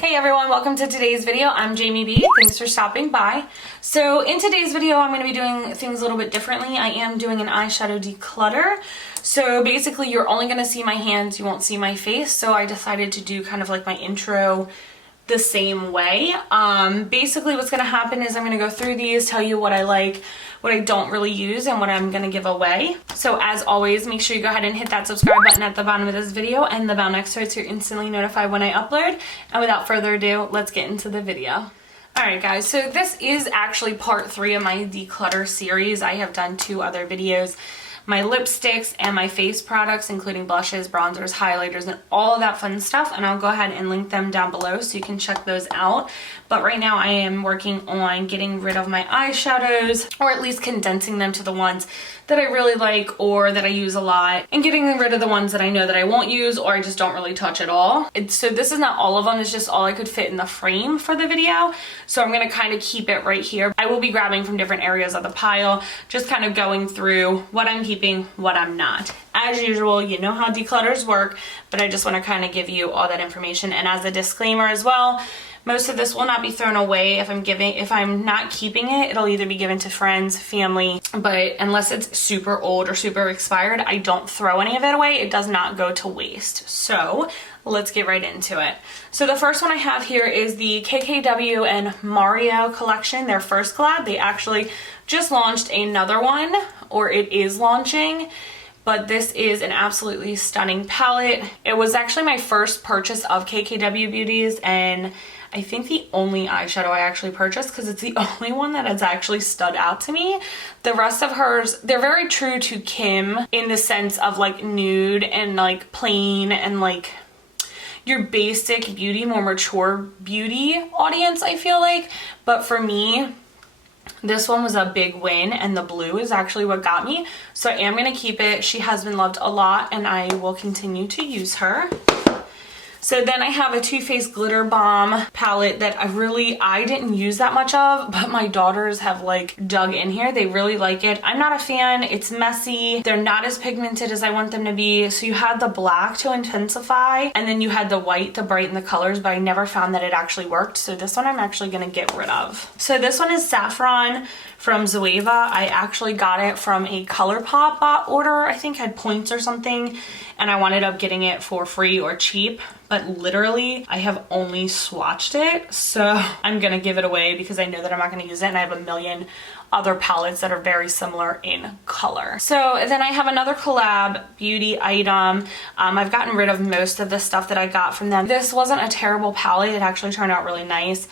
Hey everyone, welcome to today's video. I'm Jamie B. Thanks for stopping by. So in today's video, I'm going to be doing things a little bit differently. I am doing an eyeshadow declutter. So basically you're only going to see my hands, you won't see my face. So I decided to do kind of like my intro the same way. Basically what's going to happen is I'm going to go through these, tell you what I like, what I don't really use, and what I'm going to give away. So as always, make sure you go ahead and hit that subscribe button at the bottom of this video and the bell next to it so you're instantly notified when I upload. And without further ado, let's get into the video. Alright guys, so this is actually part 3 of my declutter series. I have done 2 other videos. My lipsticks and my face products, including blushes, bronzers, highlighters, and all of that fun stuff, and I'll go ahead and link them down below so you can check those out. But right now I am working on getting rid of my eyeshadows, or at least condensing them to the ones that I really like or that I use a lot, and getting rid of the ones that I know that I won't use or I just don't really touch at all. So this is not all of them, it's just all I could fit in the frame for the video. So I'm going to kind of keep it right here. I will be grabbing from different areas of the pile, just kind of going through what I'm keeping, what I'm not. As usual, you know how declutters work, but I just want to kind of give you all that information. And as a disclaimer as well, most of this will not be thrown away. If I'm not keeping it, it'll either be given to friends, family, but unless it's super old or super expired, I don't throw any of it away. It does not go to waste. So let's get right into it. So the first one I have here is the KKW and Mario collection, their first collab. They actually just launched another one, or it is launching. But this is an absolutely stunning palette. It was actually my first purchase of KKW Beauties, and I think the only eyeshadow I actually purchased, because it's the only one that has actually stood out to me. The rest of hers, they're very true to Kim in the sense of like nude and like plain and like your basic beauty, more mature beauty audience, I feel like. But for me, this one was a big win, and the blue is actually what got me. So I am going to keep it. She has been loved a lot, and I will continue to use her. So then I have a Too Faced Glitter Bomb palette that I didn't use that much of, but my daughters have like dug in here. They really like it. I'm not a fan. It's messy. They're not as pigmented as I want them to be. So you had the black to intensify, and then you had the white to brighten the colors, but I never found that it actually worked. So this one I'm actually going to get rid of. So this one is Saffron from Zoeva. I actually got it from a ColourPop order. I think I had points or something, and I wound up getting it for free or cheap. But literally, I have only swatched it, so I'm gonna give it away because I know that I'm not gonna use it, and I have a million other palettes that are very similar in color. So then I have another collab beauty item. I've gotten rid of most of the stuff that I got from them. This wasn't a terrible palette. It actually turned out really nice.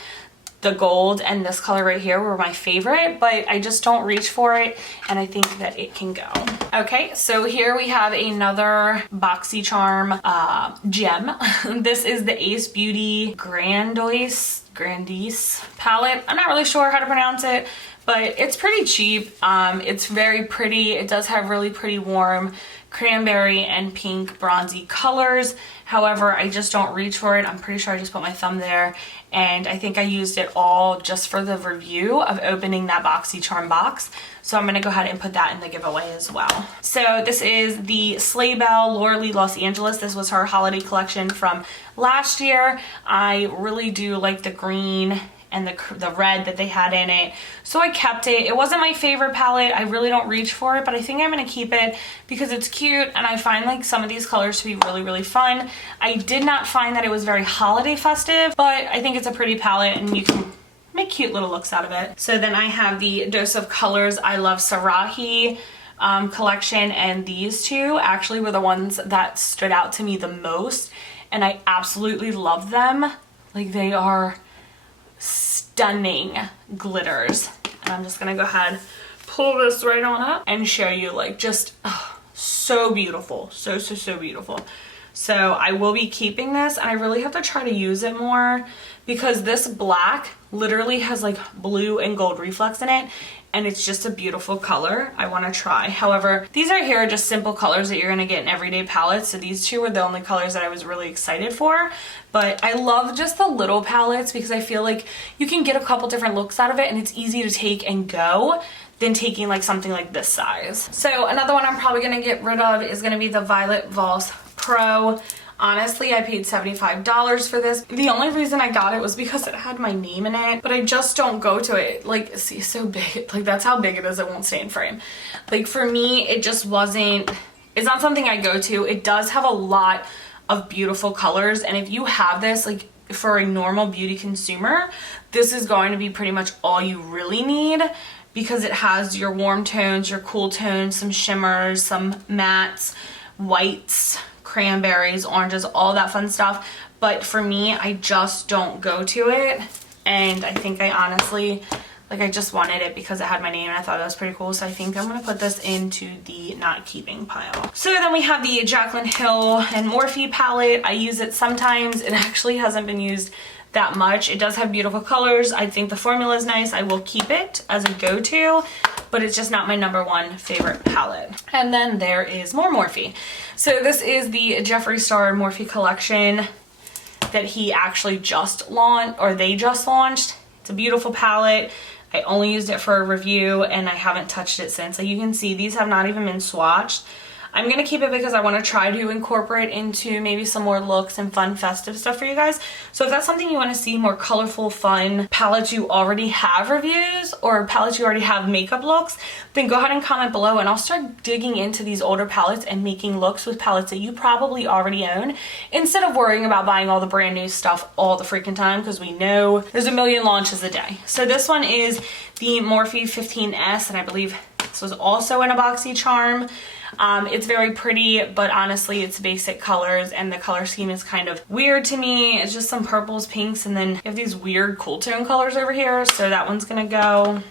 The gold and this color right here were my favorite, but I just don't reach for it, and I think that it can go. Okay, so here we have another BoxyCharm gem. This is the Ace Beauty Grandis palette. I'm not really sure how to pronounce it, but it's pretty cheap. It's very pretty. It does have really pretty warm cranberry and pink bronzy colors. However, I just don't reach for it. I'm pretty sure I just put my thumb there, and I think I used it all just for the review of opening that BoxyCharm box. So I'm gonna go ahead and put that in the giveaway as well. So this is the Sleigh Bell Laura Lee Los Angeles. This was her holiday collection from last year. I really do like the green and the red that they had in it, so I kept it. It wasn't my favorite palette. I really don't reach for it, but I think I'm gonna keep it because it's cute, and I find like some of these colors to be really, really fun. I did not find that it was very holiday festive, but I think it's a pretty palette and you can make cute little looks out of it. So then I have the Dose of Colors I Love Sarahi collection, and these two actually were the ones that stood out to me the most, and I absolutely love them. Like, they are stunning glitters, and I'm just gonna go ahead, pull this right on up and show you, like, just so beautiful, so beautiful. So I will be keeping this, and I really have to try to use it more because this black literally has like blue and gold reflex in it, and it's just a beautiful color. I want to try. However, these right here are just simple colors that you're going to get in everyday palettes, so these two were the only colors that I was really excited for. But I love just the little palettes because I feel like you can get a couple different looks out of it, and it's easy to take and go than taking like something like this size. So another one I'm probably going to get rid of is going to be the Violet Voss Pro. Honestly, I paid $75 for this. The only reason I got it was because it had my name in it, but I just don't go to it. Like, see, so big. Like, that's how big it is. It won't stay in frame. Like, for me, it just wasn't, it's not something I go to. It does have a lot of beautiful colors, and if you have this, like, for a normal beauty consumer, this is going to be pretty much all you really need, because it has your warm tones, your cool tones, some shimmers, some mattes, whites, cranberries, oranges, all that fun stuff. But for me, I just don't go to it, and I think I honestly, like, I just wanted it because it had my name and I thought it was pretty cool. So I think I'm gonna put this into the not keeping pile. So then we have the Jaclyn Hill and Morphe palette. I use it sometimes. It actually hasn't been used that much. It does have beautiful colors. I think the formula is nice. I will keep it as a go-to, but it's just not my #1 favorite palette. And then there is more Morphe. So this is the Jeffree Star Morphe collection that he actually just launched, or they just launched. It's a beautiful palette. I only used it for a review and I haven't touched it since. Like, you can see these have not even been swatched. I'm going to keep it because I want to try to incorporate into maybe some more looks and fun festive stuff for you guys. So if that's something you want to see, more colorful, fun palettes you already have reviews, or palettes you already have makeup looks, then go ahead and comment below and I'll start digging into these older palettes and making looks with palettes that you probably already own, instead of worrying about buying all the brand new stuff all the freaking time, because we know there's a million launches a day. So this one is the Morphe 15S, and I believe this was also in a BoxyCharm. It's very pretty, but honestly it's basic colors and the color scheme is kind of weird to me. It's just some purples, pinks, and then you have these weird cool tone colors over here, so that one's gonna go.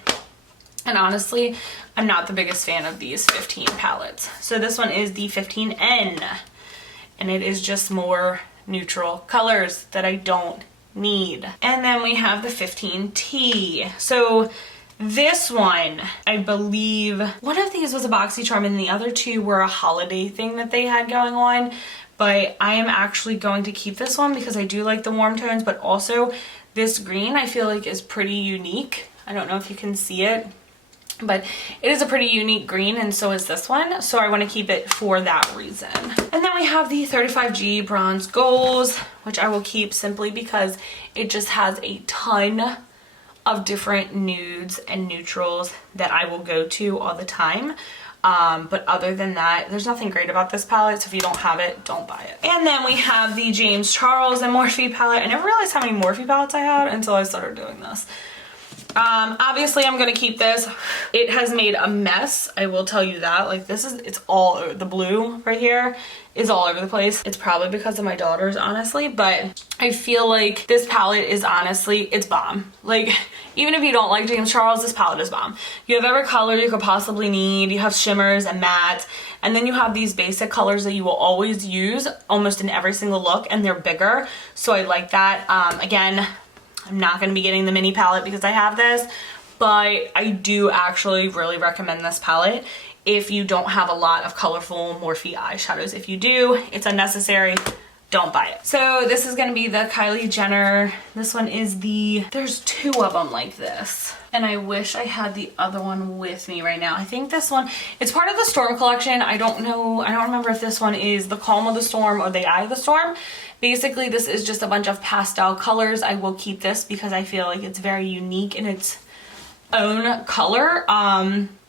And honestly, I'm not the biggest fan of these 15 palettes. So this one is the 15N, and it is just more neutral colors that I don't need. And then we have the 15T. So this one, I believe one of these was a BoxyCharm and the other two were a holiday thing that they had going on, but I am actually going to keep this one because I do like the warm tones, but also this green I feel like is pretty unique. I don't know if you can see it, but it is a pretty unique green, and so is this one, so I want to keep it for that reason. And then we have the 35G Bronze Goals, which I will keep simply because it just has a ton of different nudes and neutrals that I will go to all the time. But other than that, there's nothing great about this palette, so if you don't have it, don't buy it. And then we have the James Charles and Morphe palette. I never realized how many Morphe palettes I had until I started doing this. Obviously I'm gonna keep this. It has made a mess, I will tell you that. Like, this is, it's all, the blue right here is all over the place. It's probably because of my daughters, honestly, but I feel like this palette is honestly, it's bomb. Like, even if you don't like James Charles, this palette is bomb. You have every color you could possibly need. You have shimmers and mattes, and then you have these basic colors that you will always use almost in every single look, and they're bigger, so I like that. Again, I'm not going to be getting the mini palette because I have this, but I do actually really recommend this palette if you don't have a lot of colorful Morphe eyeshadows. If you do, it's unnecessary. Don't buy it. So this is going to be the Kylie Jenner. This one is the, there's two of them like this, and I wish I had the other one with me right now. I think this one, it's part of the Storm collection. I don't know, I don't remember if this one is the Calm of the Storm or the Eye of the Storm. Basically, this is just a bunch of pastel colors. I will keep this because I feel like it's very unique in its own color.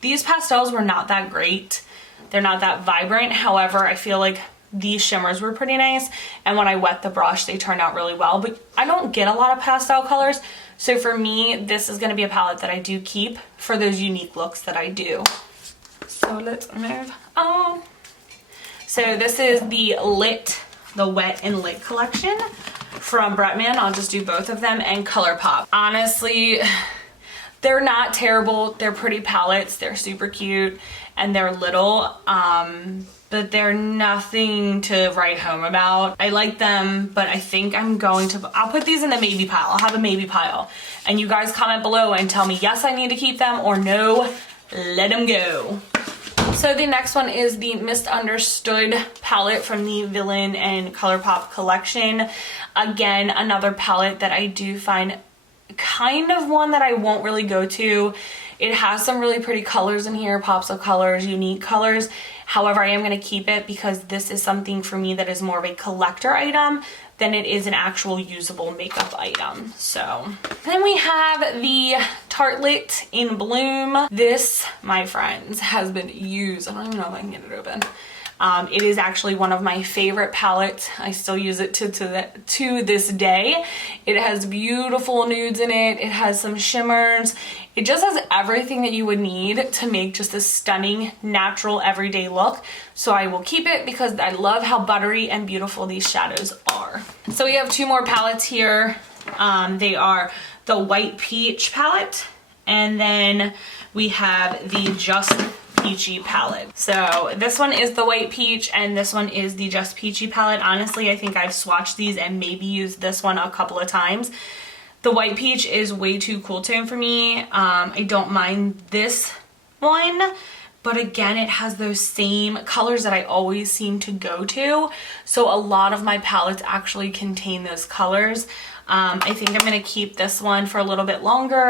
These pastels were not that great. They're not that vibrant. However, I feel like these shimmers were pretty nice, and when I wet the brush, they turned out really well. But I don't get a lot of pastel colors, so for me, this is going to be a palette that I do keep for those unique looks that I do. So let's move on. So this is the Wet and Lit collection from Bretman. I'll just do both of them, and ColourPop. Honestly, they're not terrible. They're pretty palettes. They're super cute and they're little, but they're nothing to write home about. I like them, but I think I'm going to, I'll put these in the maybe pile. I'll have a maybe pile, and you guys comment below and tell me yes, I need to keep them, or no, let them go. So the next one is the Misunderstood palette from the Villain and ColourPop collection. Again, another palette that I do find kind of one that I won't really go to. It has some really pretty colors in here, pops of colors, unique colors. However, I am going to keep it because this is something for me that is more of a collector item than it is an actual usable makeup item. So then we have the Tartelette in Bloom. This, my friends, has been used. I don't even know if I can get it open. It is actually one of my favorite palettes. I still use it to this day. It has beautiful nudes in it. It has some shimmers. It just has everything that you would need to make just a stunning, natural, everyday look. So I will keep it because I love how buttery and beautiful these shadows are. So we have two more palettes here. They are the White Peach palette, and then we have the Just Peachy palette. So this one is the White Peach and this one is the Just Peachy palette. Honestly, I think I've swatched these and maybe used this one a couple of times. The White Peach is way too cool tone for me. I don't mind this one, but again, it has those same colors that I always seem to go to. So a lot of my palettes actually contain those colors. I think I'm gonna keep this one for a little bit longer,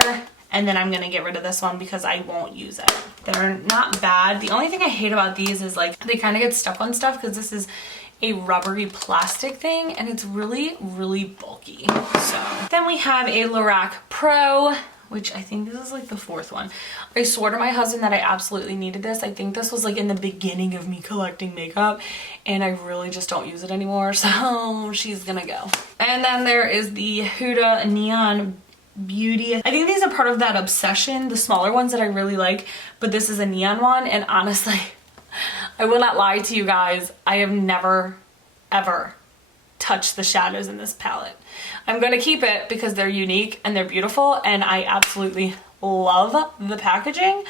and then I'm gonna get rid of this one because I won't use it. They're not bad. The only thing I hate about these is like they kind of get stuck on stuff because this is a rubbery plastic thing and it's really, really bulky. So then we have a Lorac Pro, which I think this is like the fourth one. I swore to my husband that I absolutely needed this. I think this was like in the beginning of me collecting makeup and I really just don't use it anymore. So she's gonna go. And then there is the Huda Neon Beauty. I think these are part of that Obsession, the smaller ones that I really like, but this is a neon one, and honestly, I will not lie to you guys, I have never ever touched the shadows in this palette. I'm gonna keep it because they're unique and they're beautiful and I absolutely love the packaging,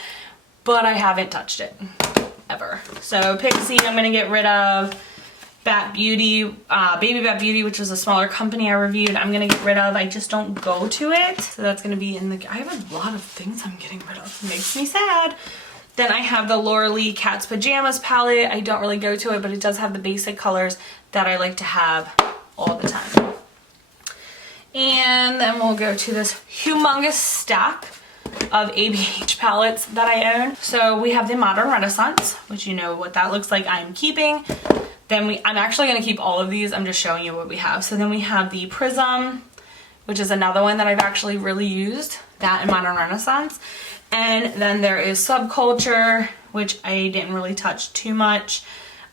but I haven't touched it ever. So Pixie I'm gonna get rid of. Bat Beauty, Baby Bat Beauty, which is a smaller company I reviewed, I'm gonna get rid of. I just don't go to it. So that's gonna be in the, I have a lot of things I'm getting rid of. It makes me sad. Then I have the Laura Lee Cat's Pajamas palette. I don't really go to it, but it does have the basic colors that I like to have all the time. And then we'll go to this humongous stack of ABH palettes that I own. So we have the Modern Renaissance, which you know what that looks like, I'm keeping. Then I'm actually going to keep all of these. I'm just showing you what we have. So then we have the Prism, which is another one that I've actually really used. That and Modern Renaissance. And then there is Subculture, which I didn't really touch too much.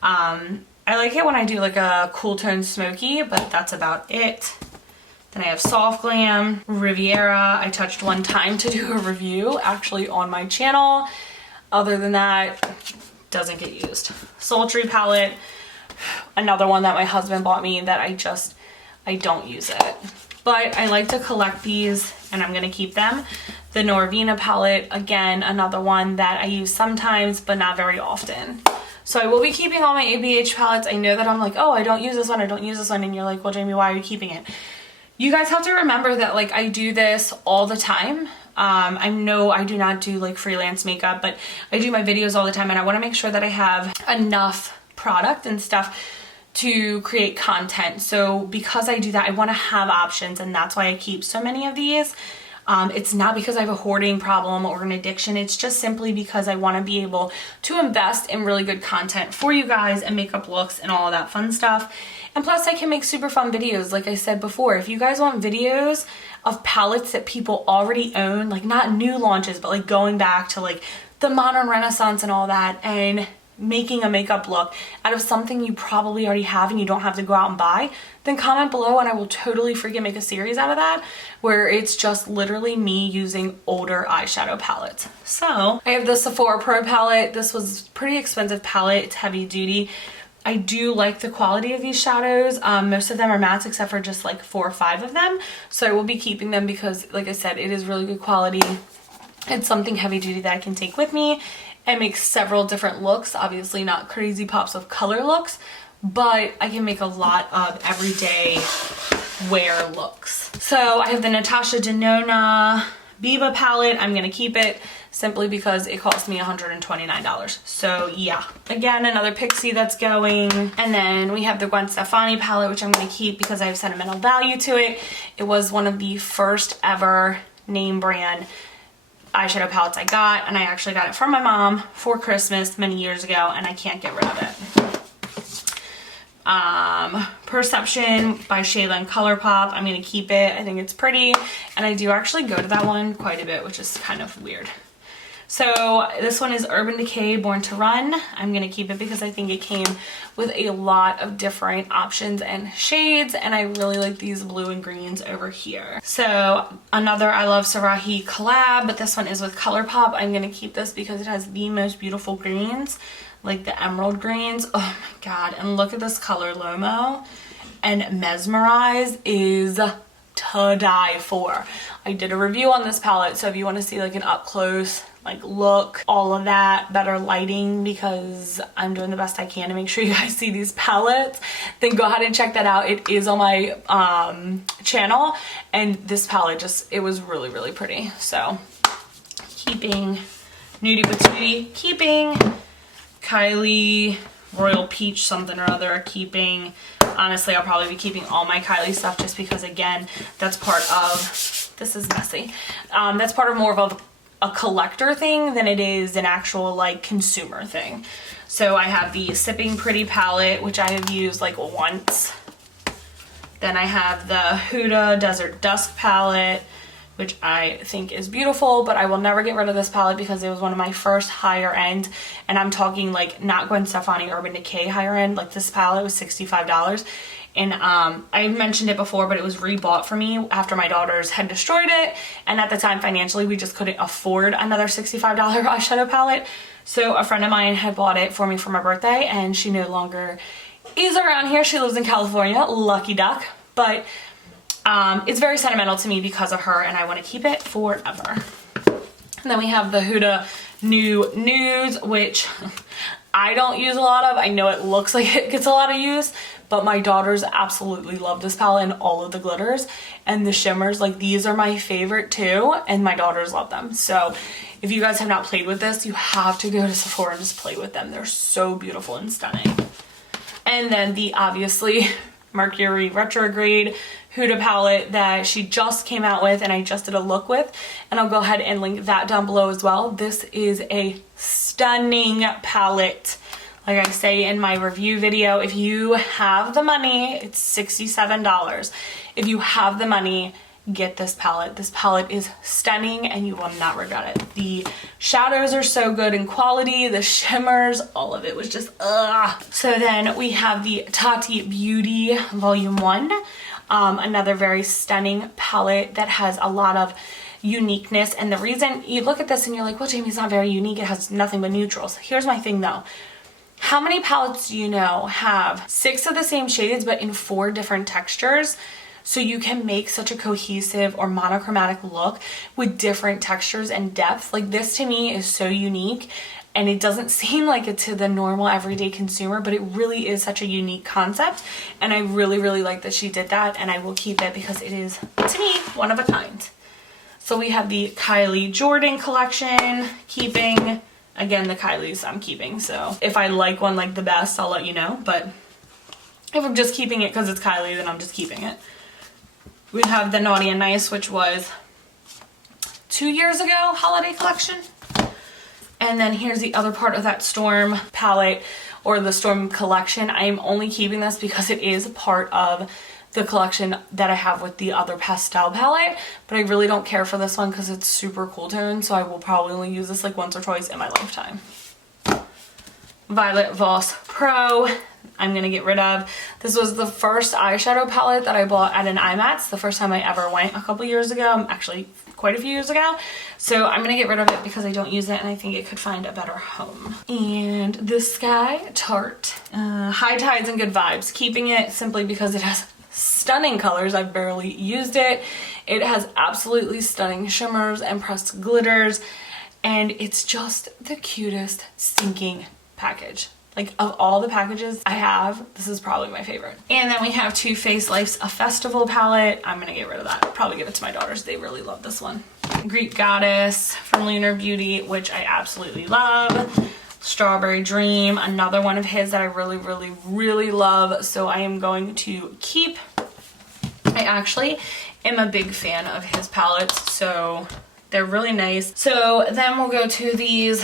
I like it when I do like a cool tone smoky, but that's about it. Then I have Soft Glam, Riviera. I touched one time to do a review actually on my channel. Other than that, doesn't get used. Sultry palette. Another one that my husband bought me that I don't use it. But I like to collect these and I'm gonna keep them. The Norvina palette, again, another one that I use sometimes but not very often. So I will be keeping all my ABH palettes. I know that I'm like, oh, I don't use this one, I don't use this one, and you're like, well, Jamie, why are you keeping it? You guys have to remember that like I do this all the time. I know I do not do like freelance makeup, but I do my videos all the time and I wanna make sure that I have enough product and stuff to create content. So because I do that, I want to have options, and that's why I keep so many of these. It's not because I have a hoarding problem or an addiction. It's just simply because I want to be able to invest in really good content for you guys and makeup looks and all of that fun stuff. And plus I can make super fun videos. Like I said before, if you guys want videos of palettes that people already own, like not new launches, but like going back to like the Modern Renaissance and all that, and making a makeup look out of something you probably already have and you don't have to go out and buy, then comment below and I will totally freaking make a series out of that where it's just literally me using older eyeshadow palettes. So I have the Sephora Pro palette. This was a pretty expensive palette. It's heavy duty. I do like the quality of these shadows. Most of them are mattes except for just like 4 or 5 of them. So I will be keeping them because like I said, it is really good quality. It's something heavy duty that I can take with me and make several different looks. Obviously not crazy pops of color looks, but I can make a lot of everyday wear looks. So I have the Natasha Denona Biba palette. I'm gonna keep it simply because it cost me $129. So yeah, again, another Pixie that's going. And then we have the Gwen Stefani palette, which I'm gonna keep because I have sentimental value to it. It was one of the first ever name brand eyeshadow palettes I got, and I actually got it from my mom for Christmas many years ago, and I can't get rid of it. Perception by Shayla and Colourpop. I'm going to keep it. I think it's pretty, and I do actually go to that one quite a bit, which is kind of weird. So this one is Urban Decay Born to Run. I'm going to keep it because I think it came with a lot of different options and shades, and I really like these blue and greens over here. So another I Love Sarahi collab, but this one is with Colourpop. I'm going to keep this because it has the most beautiful greens, like the emerald greens. Oh my god, and look at this color, Lomo. And Mesmerize is to die for. I did a review on this palette, so if you want to see like an up close like look, all of that, better lighting, because I'm doing the best I can to make sure you guys see these palettes, then go ahead and check that out. It is on my channel, and this palette just, it was really, really pretty. So keeping Nudie Patootie, keeping Kylie Royal Peach something or other, keeping, honestly I'll probably be keeping all my Kylie stuff just because, again, that's part of, this is messy, that's part of more of a collector thing than it is an actual like consumer thing. So I have the Sipping Pretty palette, which I have used like once. Then I have the Huda Desert Dusk palette, which I think is beautiful, but I will never get rid of this palette because it was one of my first higher end, and I'm talking like not Gwen Stefani Urban Decay higher end. Like this palette was $65. And I mentioned it before, but it was rebought for me after my daughters had destroyed it. And at the time, financially, we just couldn't afford another $65 eyeshadow palette. So a friend of mine had bought it for me for my birthday, and she no longer is around here. She lives in California, lucky duck. But it's very sentimental to me because of her, and I want to keep it forever. And then we have the Huda New Nudes, which I don't use a lot of. I know it looks like it gets a lot of use, but my daughters absolutely love this palette and all of the glitters and the shimmers. Like, these are my favorite too, and my daughters love them. So if you guys have not played with this, you have to go to Sephora and just play with them. They're so beautiful and stunning. And then the obviously Mercury Retrograde Huda palette that she just came out with, and I just did a look with, and I'll go ahead and link that down below as well. This is a stunning palette. Like I say in my review video, if you have the money, it's $67. If you have the money, get this palette. This palette is stunning and you will not regret it. The shadows are so good in quality, the shimmers, all of it was just ugh. So then we have the Tati Beauty Volume 1. Another very stunning palette that has a lot of uniqueness. And the reason you look at this and you're like, well, Jamie, it's not very unique. It has nothing but neutrals. Here's my thing though. How many palettes do you know have 6 of the same shades but in 4 different textures? So you can make such a cohesive or monochromatic look with different textures and depth. Like, this to me is so unique, and it doesn't seem like it to the normal everyday consumer, but it really is such a unique concept, and I really, really like that she did that, and I will keep it because it is, to me, one of a kind. So we have the Kylie Jordan collection, keeping. Again, the Kylies I'm keeping, so if I like one like the best, I'll let you know, but if I'm just keeping it because it's Kylie, then I'm just keeping it. We have the Naughty and Nice, which was 2 years ago, holiday collection. And then here's the other part of that Storm palette, or the Storm collection. I am only keeping this because it is part of the collection that I have with the other pastel palette, but I really don't care for this one because it's super cool tone, so I will probably only use this like once or twice in my lifetime. Violet Voss Pro, I'm gonna get rid of. This was the first eyeshadow palette that I bought at an IMATS, the first time I ever went a couple years ago, actually quite a few years ago. So I'm gonna get rid of it because I don't use it and I think it could find a better home. And the Sky Tarte, High Tides and Good Vibes, keeping it simply because it has stunning colors. I've barely used it. It has absolutely stunning shimmers and pressed glitters, and it's just the cutest stinking package. Like, of all the packages I have, this is probably my favorite. And then we have Too Faced Life's A Festival palette. I'm gonna get rid of that. I'll probably give it to my daughters. They really love this one. Greek Goddess from Lunar Beauty, which I absolutely love. Strawberry Dream, another one of his that I really, really, really love, so I am going to keep. I actually am a big fan of his palettes, so They're really nice. So then we'll go to these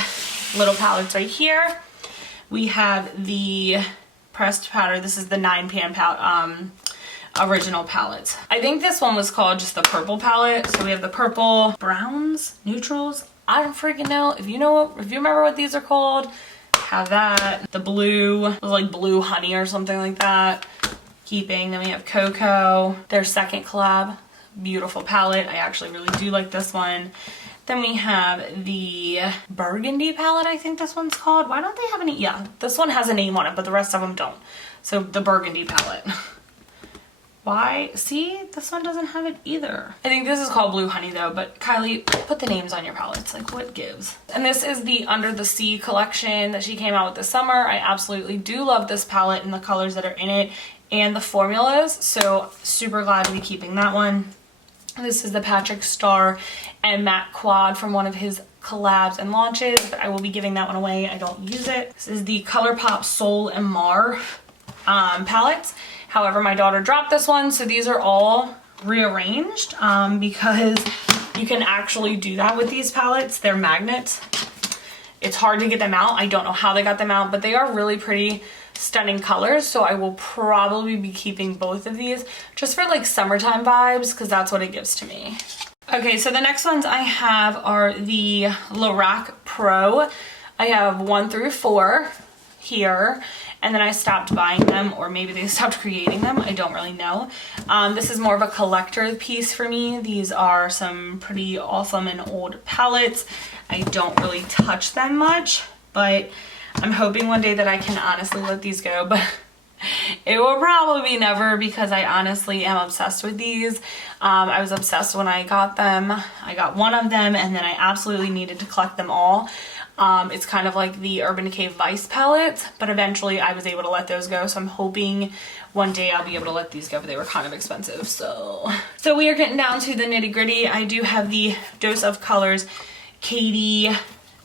little palettes right here. We have the pressed powder. This is the 9-pan palette, original palettes. I think this one was called just the purple palette. So we have the purple, browns, neutrals. I don't freaking know. If you remember what these are called, have that. The blue, it was like blue honey or something like that. Keeping. Then we have cocoa, their second collab. Beautiful palette. I actually really do like this one. Then we have the burgundy palette, I think this one's called. Why don't they have any? Yeah, this one has a name on it, but the rest of them don't. So the burgundy palette. Why? See, this one doesn't have it either. I think this is called Blue Honey though, but Kylie, put the names on your palettes. Like, what gives? And this is the Under the Sea collection that she came out with this summer. I absolutely do love this palette and the colors that are in it and the formulas. So super glad to be keeping that one. This is the Patrick Star and Matte Quad from one of his collabs and launches, but I will be giving that one away. I don't use it. This is the ColourPop Soul and Mar palettes. However, my daughter dropped this one, so these are all rearranged because you can actually do that with these palettes. They're magnets. It's hard to get them out. I don't know how they got them out, but they are really pretty, stunning colors. So I will probably be keeping both of these just for like summertime vibes because that's what it gives to me. Okay, so the next ones I have are the Lorac Pro. I have 1 through 4 here, and then I stopped buying them, or maybe they stopped creating them. I don't really know. This is more of a collector piece for me. These are some pretty awesome and old palettes. I don't really touch them much, but I'm hoping one day that I can honestly let these go, but it will probably be never because I honestly am obsessed with these. I was obsessed when I got them. I got one of them and then I absolutely needed to collect them all. It's kind of like the Urban Decay Vice palette, but eventually I was able to let those go. So I'm hoping one day I'll be able to let these go, but they were kind of expensive. So we are getting down to the nitty gritty. I do have the Dose of Colors Katie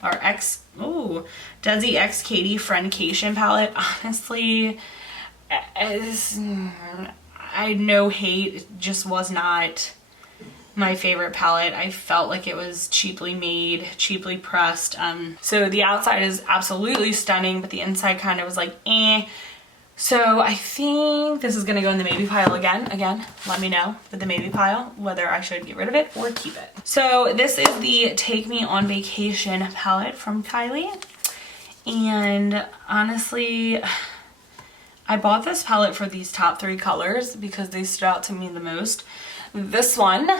or Desi X Katie Friendcation palette. Honestly, I no hate, it just was not my favorite palette. I felt like it was cheaply made, cheaply pressed. So the outside is absolutely stunning, but the inside kind of was like, eh. So I think this is gonna go in the maybe pile again. Again, let me know with the maybe pile whether I should get rid of it or keep it. So this is the Take Me on Vacation palette from Kylie. And honestly, I bought this palette for these top 3 colors because they stood out to me the most. This one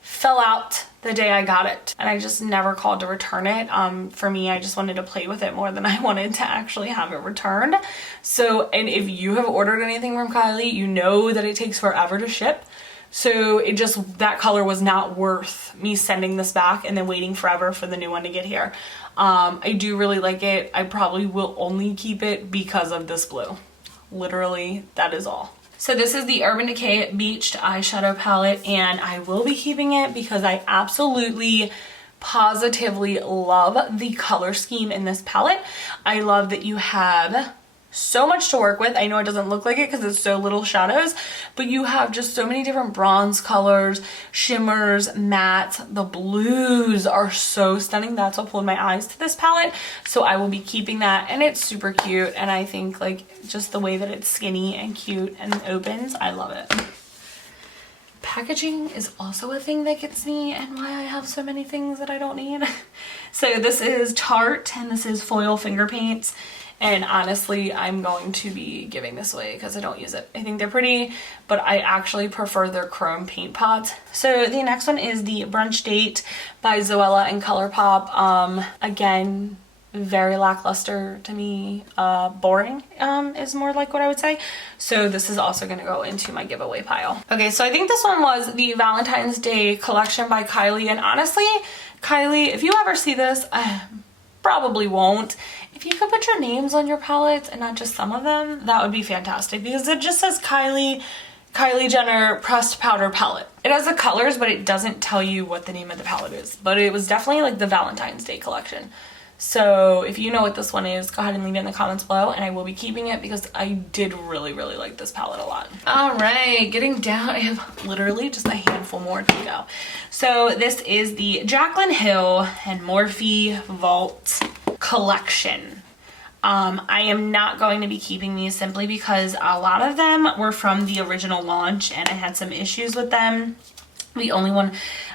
fell out the day I got it and I just never called to return it. For me, I just wanted to play with it more than I wanted to actually have it returned. So, and if you have ordered anything from Kylie, you know that it takes forever to ship. So it just, that color was not worth me sending this back and then waiting forever for the new one to get here. I do really like it. I probably will only keep it because of this blue. Literally, that is all. So this is the Urban Decay Beached Eyeshadow Palette, and I will be keeping it because I absolutely, positively love the color scheme in this palette. I love that you have so much to work with. I know it doesn't look like it because it's so little shadows, but you have just so many different bronze colors, shimmers, mattes. The blues are so stunning. That's what pulled my eyes to this palette. So I will be keeping that, and it's super cute. And I think like just the way that it's skinny and cute and opens, I love it. Packaging is also a thing that gets me and why I have so many things that I don't need. So this is Tarte and this is foil finger paints. And honestly, I'm going to be giving this away because I don't use it. I think they're pretty, but I actually prefer their chrome paint pots. So the next one is the Brunch Date by Zoella and ColourPop. Again, very lackluster to me. Boring is more like what I would say. So this is also going to go into my giveaway pile. Okay, so I think this one was the Valentine's Day collection by Kylie. And honestly, Kylie, if you ever see this, probably won't. If you could put your names on your palettes and not just some of them, that would be fantastic because it just says Kylie Jenner Pressed Powder Palette. It has the colors, but it doesn't tell you what the name of the palette is. But it was definitely like the Valentine's Day collection. So if you know what this one is, go ahead and leave it in the comments below, and I will be keeping it because I did really like this palette a lot. All right, getting down, I have literally just a handful more to go. So this is the Jaclyn Hill and Morphe Vault collection. I am not going to be keeping these simply because a lot of them were from the original launch and I had some issues with them. The only one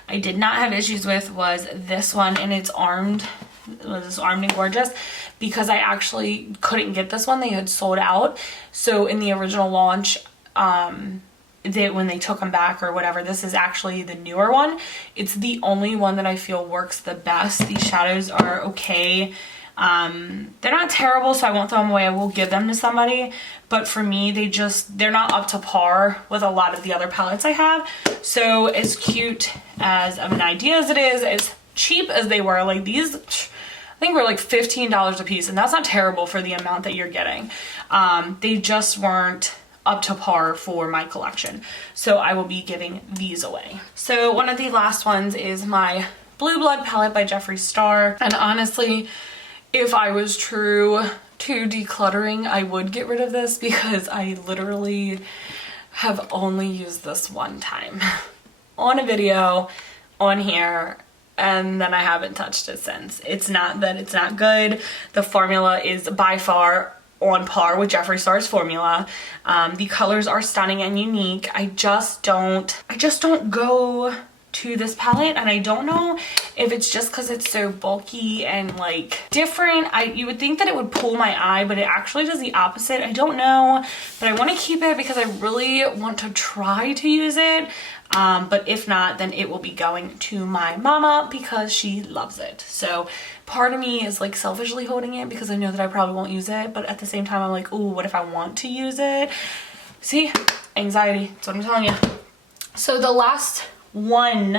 I did not have issues with was this one, and it's armed. It was armed and gorgeous because I actually couldn't get this one. They had sold out. So in the original launch, when they took them back or whatever, this is actually the newer one. It's the only one that I feel works the best. These shadows are okay. They're not terrible, so I won't throw them away. I will give them to somebody, but for me, they're not up to par with a lot of the other palettes I have. So as cute as of an idea as it is, as cheap as they were, like these, I think were like $15 a piece, and that's not terrible for the amount that you're getting. They just weren't up to par for my collection. So I will be giving these away. So one of the last ones is my Blue Blood palette by Jeffree Star. And honestly, if I was true to decluttering, I would get rid of this because I literally have only used this one time on a video on here, and then I haven't touched it since. It's not that it's not good. The formula is by far on par with Jeffree Star's formula. The colors are stunning and unique. I just don't go to this palette, and I don't know if it's just because it's so bulky and like different. You would think that it would pull my eye, but it actually does the opposite. I don't know, but I want to keep it because I really want to try to use it. But if not, then it will be going to my mama because she loves it. So part of me is like selfishly holding it because I know that I probably won't use it, but at the same time I'm like, ooh, what if I want to use it? See, anxiety, that's what I'm telling you. So the last one,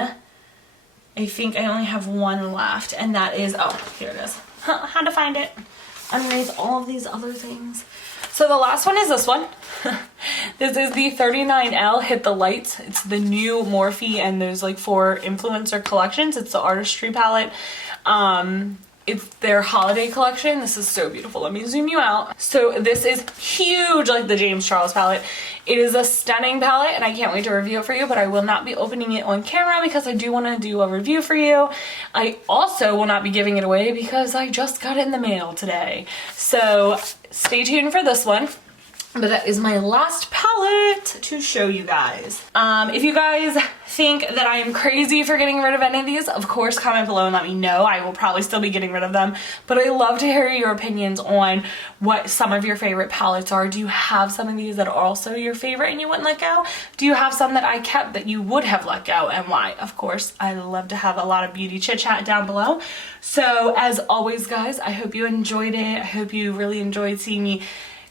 I think I only have one left, and that is, oh, here it is. How to find it underneath all of these other things. So the last one is this one. This is the 39L Hit the Lights. It's the new Morphe, and there's like 4 influencer collections. It's the Artistry palette. It's their holiday collection. This is so beautiful. Let me zoom you out. So this is huge, like the James Charles palette. It is a stunning palette, and I can't wait to review it for you, but I will not be opening it on camera because I do want to do a review for you. I also will not be giving it away because I just got it in the mail today. So stay tuned for this one. But that is my last palette to show you guys. If you guys think that I am crazy for getting rid of any of these, of course comment below and let me know. I will probably still be getting rid of them, but I love to hear your opinions on what some of your favorite palettes are. Do you have some of these that are also your favorite and you wouldn't let go? Do you have some that I kept that you would have let go, and why? Of course, I love to have a lot of beauty chit chat down below. So as always, guys, I hope you enjoyed it. I hope you really enjoyed seeing me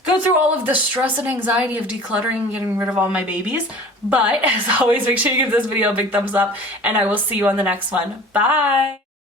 go through all of the stress and anxiety of decluttering and getting rid of all my babies. But as always, make sure you give this video a big thumbs up, and I will see you on the next one. Bye!